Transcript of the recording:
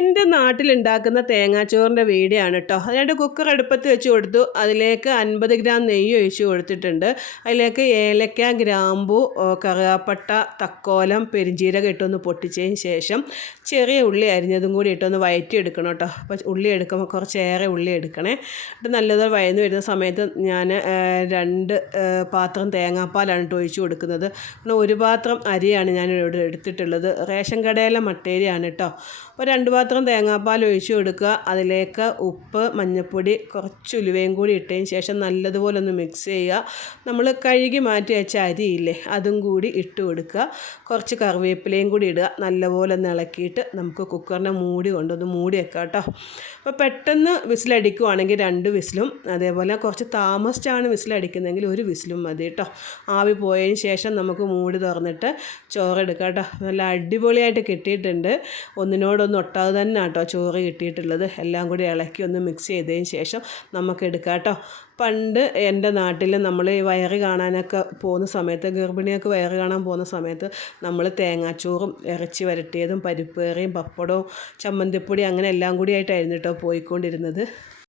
എന്റെ നാട്ടിലുണ്ടാക്കുന്ന തേങ്ങാച്ചോറിന്റെ വീടിയാണ് കേട്ടോ. അതിനായിട്ട് കുക്കർ അടുപ്പത്ത് വെച്ച് കൊടുത്തു. അതിലേക്ക് അൻപത് ഗ്രാം നെയ്യ് ഒഴിച്ച് കൊടുത്തിട്ടുണ്ട്. അതിലേക്ക് ഏലക്ക ഗ്രാമ്പു കറുകപ്പട്ട കറുകാപ്പട്ട തക്കോലം പെരിഞ്ചീരകം ഇട്ടൊന്ന് പൊട്ടിച്ചതിന് ശേഷം ചെറിയ ഉള്ളി അരിഞ്ഞതും കൂടി ഇട്ടൊന്ന് വയറ്റി എടുക്കണം കേട്ടോ. അപ്പോൾ ഉള്ളി എടുക്കുമ്പോൾ കുറച്ചേറെ ഉള്ളി എടുക്കണേ. എന്നിട്ട് നല്ലതുപോലെ വയന്ന് വരുന്ന സമയത്ത് ഞാൻ രണ്ട് പാത്രം തേങ്ങാപ്പാലാണ് കേട്ടോ ഒഴിച്ച് കൊടുക്കുന്നത്. പിന്നെ ഒരു പാത്രം അരിയാണ് ഞാൻ ഇവിടെ എടുത്തിട്ടുള്ളത്. റേഷൻ കടയിലെ മട്ടേരിയാണ് കേട്ടോ. അപ്പോൾ രണ്ട് പാത്രം തേങ്ങാപ്പാൽ ഒഴിച്ചു കൊടുക്കുക. അതിലേക്ക് ഉപ്പ് മഞ്ഞൾപ്പൊടി കുറച്ച് ഉലുവയും കൂടി ഇട്ടതിന് ശേഷം നല്ലതുപോലെ ഒന്ന് മിക്സ് ചെയ്യുക. നമ്മൾ കഴുകി മാറ്റി വെച്ച അരിയില്ലേ അതും കൂടി ഇട്ട് കൊടുക്കുക. കുറച്ച് കറിവേപ്പിലയും കൂടി ഇടുക. നല്ലപോലെ ഒന്ന് ഇളക്കിയിട്ട് നമുക്ക് കുക്കറിനെ മൂടി കൊണ്ടൊന്ന് മൂടി വെക്കാം കേട്ടോ. അപ്പോൾ പെട്ടെന്ന് വിസിലടിക്കുവാണെങ്കിൽ രണ്ട് വിസിലും അതേപോലെ കുറച്ച് താമസിച്ചാണ് വിസിലടിക്കുന്നതെങ്കിൽ ഒരു വിസിലും മതി കേട്ടോ. ആവി പോയതിന് ശേഷം നമുക്ക് മൂടി തുറന്നിട്ട് ചോറെടുക്കാം കേട്ടോ. നല്ല അടിപൊളിയായിട്ട് കിട്ടിയിട്ടുണ്ട്. ഒന്നിനോടൊന്നും ഒട്ടാതെ തന്നെ കേട്ടോ ചോറ് കിട്ടിയിട്ടുള്ളത്. എല്ലാം കൂടി ഇളക്കി ഒന്ന് മിക്സ് ചെയ്തതിന് ശേഷം നമുക്ക് എടുക്കാം കേട്ടോ. പണ്ട് എന്റെ നാട്ടിൽ നമ്മൾ ഈ വയറ് കാണാനൊക്കെ പോകുന്ന സമയത്ത് ഗർഭിണിയൊക്കെ വയറ് കാണാൻ പോകുന്ന സമയത്ത് നമ്മൾ തേങ്ങാച്ചോറും ഇറച്ചി വരട്ടിയതും പരിപ്പ് കറിയും പപ്പടവും ചമ്മന്തിപ്പൊടി അങ്ങനെ എല്ലാം കൂടി ആയിട്ടായിരുന്നു കേട്ടോ പോയിക്കൊണ്ടിരുന്നത്.